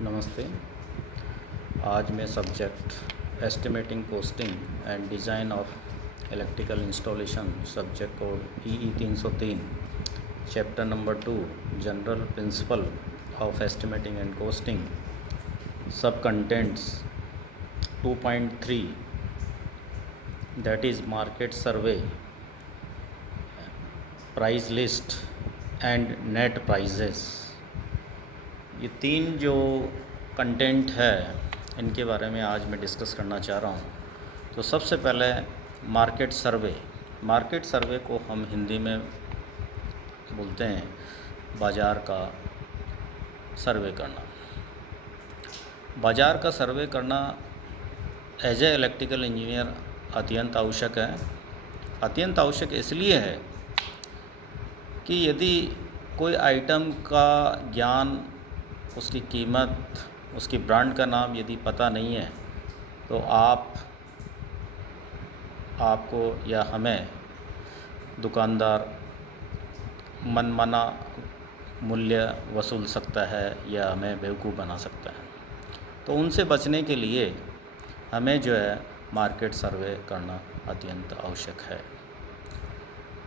नमस्ते। आज मैं subject estimating costing and design of electrical installation subject code EE 303 chapter number 2 general principle of estimating and costing sub contents 2.3 that is market survey, price list and net prices. ये तीन जो content है इनके बारे में आज मैं discuss करना चाह रहा हूँ। तो सबसे पहले मार्केट सर्वे। मार्केट सर्वे को हम हिंदी में बोलते हैं बाज़ार का सर्वे करना। बाज़ार का सर्वे करना एज ए इलेक्ट्रिकल इंजीनियर अत्यंत आवश्यक है। अत्यंत आवश्यक इसलिए है कि यदि कोई आइटम का ज्ञान, उसकी कीमत, उसकी ब्रांड का नाम यदि पता नहीं है तो आपको या हमें दुकानदार मनमाना मूल्य वसूल सकता है या हमें बेवकूफ़ बना सकता है। तो उनसे बचने के लिए हमें जो है मार्केट सर्वे करना अत्यंत आवश्यक है।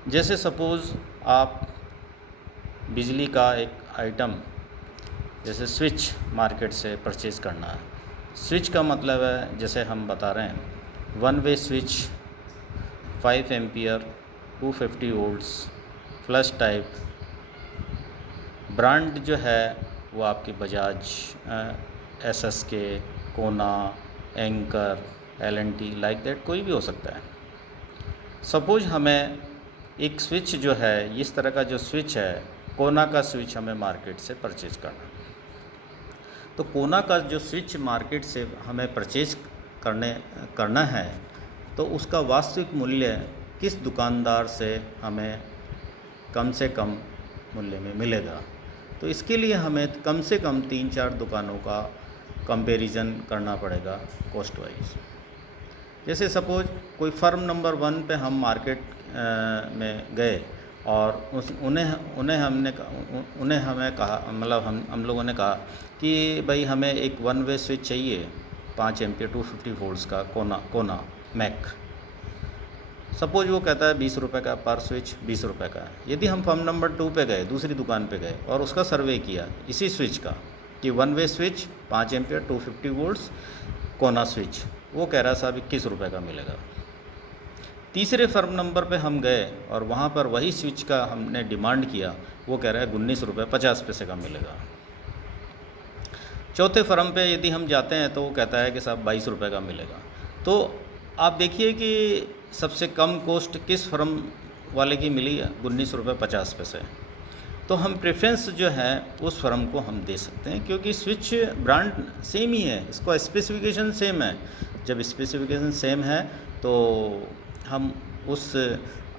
जैसे सपोज़ आप बिजली का एक आइटम जैसे स्विच मार्केट से परचेज़ करना है। स्विच का मतलब है, जैसे हम बता रहे हैं, 1 way switch 5 ampere 250 volts flush type. Brand जो है वो आपकी बजाज, SSK, कोना, एंकर, LNT, लाइक दैट कोई भी हो सकता है। सपोज हमें एक स्विच जो है, इस तरह का जो स्विच है, कोना का स्विच हमें मार्केट से परचेज़ करना है। तो कोना का जो स्विच मार्केट से हमें परचेज करना है तो उसका वास्तविक मूल्य किस दुकानदार से हमें कम से कम मूल्य में मिलेगा। तो इसके लिए हमें कम से कम 3-4 दुकानों का कंपैरिजन करना पड़ेगा कॉस्ट वाइज। जैसे सपोज कोई फर्म नंबर 1 पे हम मार्केट में गए और उन्हें हमें कहा, मतलब हम लोगों ने कहा कि भाई हमें एक 1 वे स्विच चाहिए 5 एम्पियर 250 वोल्ट्स का कोना मैक। सपोज वो कहता है 20 रुपये का पर स्विच, 20 रुपये का है। यदि हम फर्म नंबर 2 पे गए, दूसरी दुकान पे गए और उसका सर्वे किया इसी स्विच का कि 1 वे स्विच 5 एम्पियर 250 वोल्ट्स कोना स्विच, वो कह रहा साहब 21 रुपये का मिलेगा। तीसरे फर्म नंबर पे हम गए और वहाँ पर वही स्विच का हमने डिमांड किया, वो कह रहा है 19 रुपये 50 पैसे का मिलेगा। चौथे फर्म पे यदि हम जाते हैं तो वो कहता है कि साहब 22 रुपये का मिलेगा। तो आप देखिए कि सबसे कम कॉस्ट किस फर्म वाले की मिली है, 19 रुपये 50 पैसे। तो हम प्रेफरेंस जो है उस फर्म को हम दे सकते हैं, क्योंकि स्विच ब्रांड सेम ही है, इसका स्पेसिफिकेशन सेम है। जब स्पेसिफिकेशन सेम है तो हम उस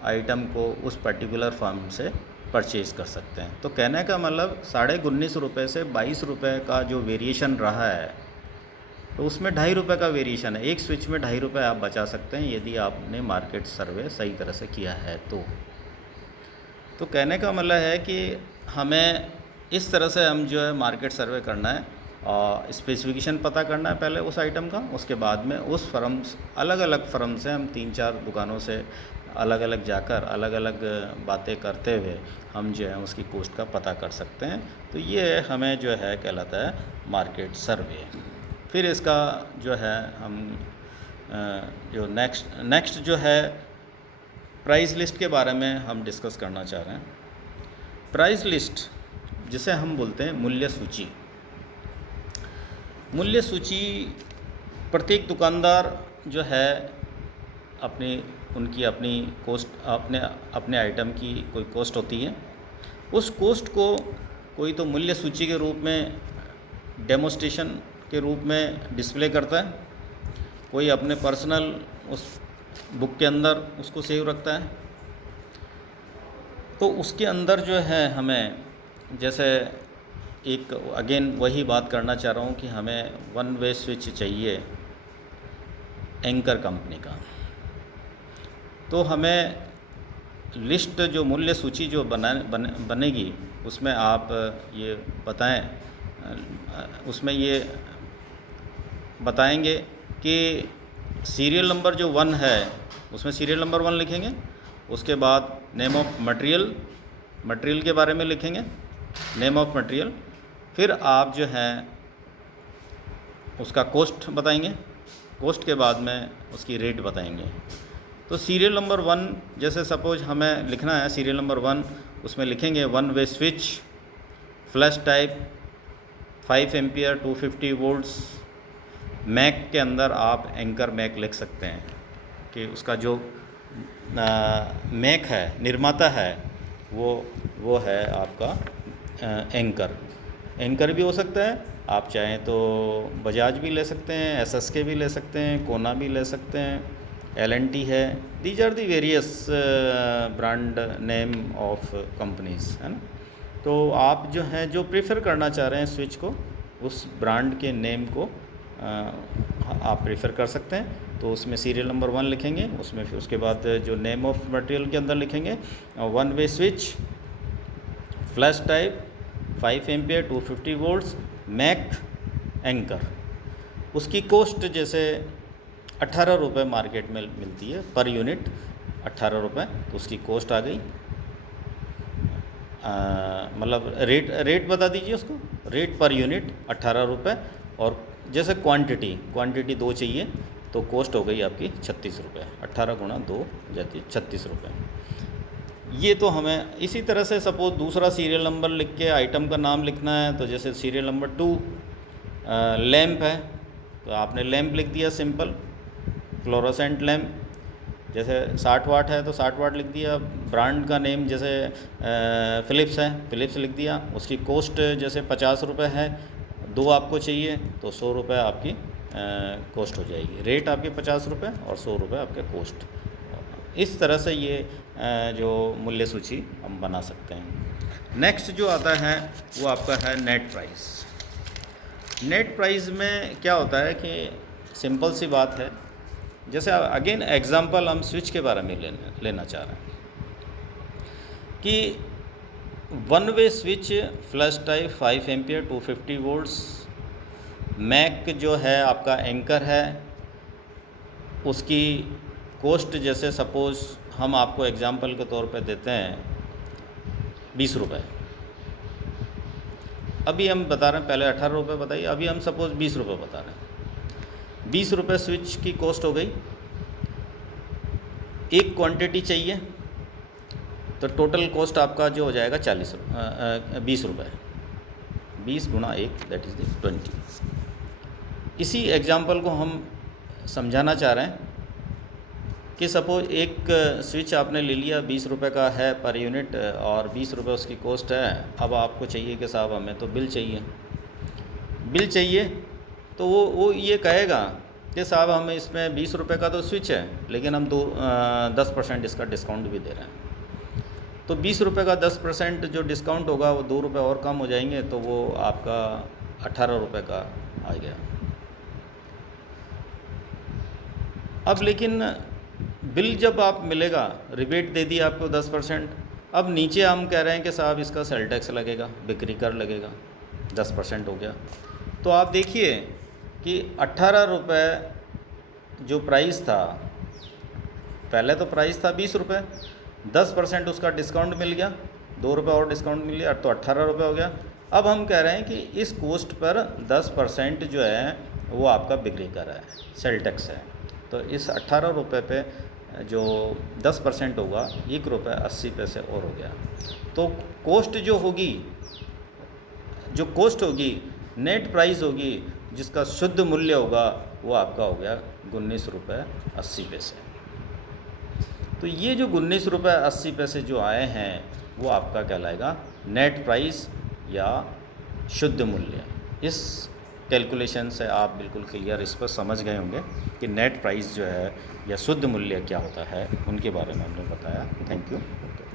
आइटम को उस पर्टिकुलर फर्म से परचेज़ कर सकते हैं। तो कहने का मतलब 19.5 रुपये से 22 रुपये का जो वेरिएशन रहा है, तो उसमें 2.5 रुपये का वेरिएशन है। एक स्विच में 2.5 रुपये आप बचा सकते हैं यदि आपने मार्केट सर्वे सही तरह से किया है। तो कहने का मतलब है कि हमें इस तरह से हम जो है मार्केट सर्वे करना है और स्पेसिफिकेशन पता करना है पहले उस आइटम का। उसके बाद में उस फर्म, अलग अलग फर्म से हम 3-4 दुकानों से अलग अलग जाकर अलग अलग बातें करते हुए हम जो है उसकी कॉस्ट का पता कर सकते हैं। तो ये हमें जो है कहलाता है मार्केट सर्वे। फिर इसका जो है हम जो नेक्स्ट जो है प्राइस लिस्ट के बारे में हम डिस्कस करना चाह रहे हैं। प्राइस लिस्ट जिसे हम बोलते हैं मूल्य सूची। मूल्य सूची प्रत्येक दुकानदार जो है उनकी अपनी कॉस्ट, अपने आइटम की कोई कॉस्ट होती है। उस कॉस्ट को कोई तो मूल्य सूची के रूप में, डेमोस्ट्रेशन के रूप में डिस्प्ले करता है, कोई अपने पर्सनल उस बुक के अंदर उसको सेव रखता है। तो उसके अंदर जो है हमें, जैसे एक अगेन वही बात करना चाह रहा हूँ कि हमें 1 वे स्विच चाहिए एंकर कंपनी का। तो हमें लिस्ट, जो मूल्य सूची जो बनेगी उसमें आप ये बताएं उसमें ये बताएंगे कि सीरियल नंबर जो 1 है उसमें सीरियल नंबर 1 लिखेंगे, उसके बाद नेम ऑफ मटेरियल के बारे में लिखेंगे, नेम ऑफ मटेरियल, फिर आप जो है उसका कॉस्ट बताएंगे, कॉस्ट के बाद में उसकी रेट बताएंगे। तो सीरियल नंबर 1 जैसे सपोज हमें लिखना है सीरियल नंबर 1, उसमें लिखेंगे 1 way switch, flash type, 5 ampere, 250 volts. Make के अंदर आप एंकर मैक लिख सकते हैं कि उसका जो मैक है, निर्माता है, वो है आपका एंकर भी हो सकता है। आप चाहें तो बजाज भी ले सकते हैं, एसएसके भी ले सकते हैं, कोना भी ले सकते हैं, एलएनटी है। These are the various brand name of companies, है ना। तो आप जो हैं जो प्रेफर करना चाह रहे हैं स्विच को, उस ब्रांड के नेम को आप प्रेफर कर सकते हैं। तो उसमें सीरियल नंबर 1 लिखेंगे, उसमें फिर उसके बाद जो नेम ऑफ मटेरियल के अंदर लिखेंगे 1 way switch, flash type, 5 ampere, 250 volts, make, Anchor. उसकी कॉस्ट जैसे 18 रुपये मार्केट में मिलती है पर यूनिट, 18 रुपये, तो उसकी कॉस्ट आ गई। मतलब रेट बता दीजिए उसको, रेट पर यूनिट 18 रुपये। और जैसे क्वांटिटी 2 चाहिए तो कॉस्ट हो गई आपकी 36 रुपये, 18 गुणा 2 जाती है 36 रुपये। ये तो हमें इसी तरह से सपोज दूसरा सीरियल नंबर लिख के आइटम का नाम लिखना है, तो जैसे सीरियल नंबर 2 लैंप है, तो आपने लैंप लिख दिया सिंपल, फ्लोरोसेंट लैंप। जैसे 60 वाट है तो 60 वाट लिख दिया। ब्रांड का नेम जैसे फ़िलिप्स है, फ़िलिप्स लिख दिया। उसकी कॉस्ट जैसे 50 रुपये है, 2 आपको चाहिए तो 100 रुपये आपकी कॉस्ट हो जाएगी। रेट आपके 50 रुपये और 100 रुपये आपके कॉस्ट। इस तरह से ये जो मूल्य सूची हम बना सकते हैं। नेक्स्ट जो आता है वो आपका है नेट प्राइस। नेट प्राइस में क्या होता है कि सिंपल सी बात है, जैसे अगेन एग्जांपल हम स्विच के बारे में लेना चाह रहे हैं कि 1 way switch, flash type, 5 ampere, 250 volts, make जो है आपका एंकर है, उसकी कॉस्ट जैसे सपोज़ हम आपको एग्जांपल के तौर पे देते हैं 20 रुपये। अभी हम बता रहे हैं, पहले 18 रुपये बताइए, अभी हम सपोज़ 20 रुपये बता रहे हैं। 20 रुपये स्विच की कॉस्ट हो गई। एक क्वांटिटी चाहिए तो टोटल कॉस्ट आपका जो हो जाएगा 20 रुपये। 20 गुणा 1 दैट इज़ 20। इसी एग्जांपल को हम समझाना चाह रहे हैं कि सपोज एक स्विच आपने ले लिया, 20 रुपये का है पर यूनिट और 20 रुपये उसकी कॉस्ट है। अब आपको चाहिए कि साहब हमें तो बिल चाहिए, तो वो ये कहेगा कि साहब हमें इसमें 20 रुपये का तो स्विच है, लेकिन हम 10% इसका डिस्काउंट भी दे रहे हैं। तो 20 रुपये का 10% जो डिस्काउंट होगा वो 2 रुपये और कम हो जाएंगे, तो वो आपका 18 रुपये का आ गया। अब लेकिन बिल जब आप मिलेगा, रिबेट दे दी आपको 10%, अब नीचे हम कह रहे हैं कि साहब इसका सेल टैक्स लगेगा, बिक्री कर लगेगा, 10% हो गया। तो आप देखिए कि 18 रुपये जो प्राइस था, पहले तो प्राइस था 20 रुपये, 10% उसका डिस्काउंट मिल गया, 2 रुपये और डिस्काउंट मिल गया, तो 18 रुपये हो गया। अब हम कह रहे हैं कि इस कॉस्ट पर 10% जो है वो आपका बिक्री कर रहा है, सेल टैक्स है। तो इस 18 रुपये पे जो 10% होगा, 1 रुपये 80 पैसे और हो गया। तो कॉस्ट जो कॉस्ट होगी, नेट प्राइस होगी, जिसका शुद्ध मूल्य होगा वो आपका हो गया 19 रुपये 80 पैसे। तो ये जो 19 रुपये 80 पैसे जो आए हैं वो आपका कहलाएगा नेट प्राइस या शुद्ध मूल्य। इस कैलकुलेशन से आप बिल्कुल क्लियर इस पर समझ गए होंगे कि नेट प्राइस जो है या शुद्ध मूल्य क्या होता है, उनके बारे में हमने बताया। Thank you.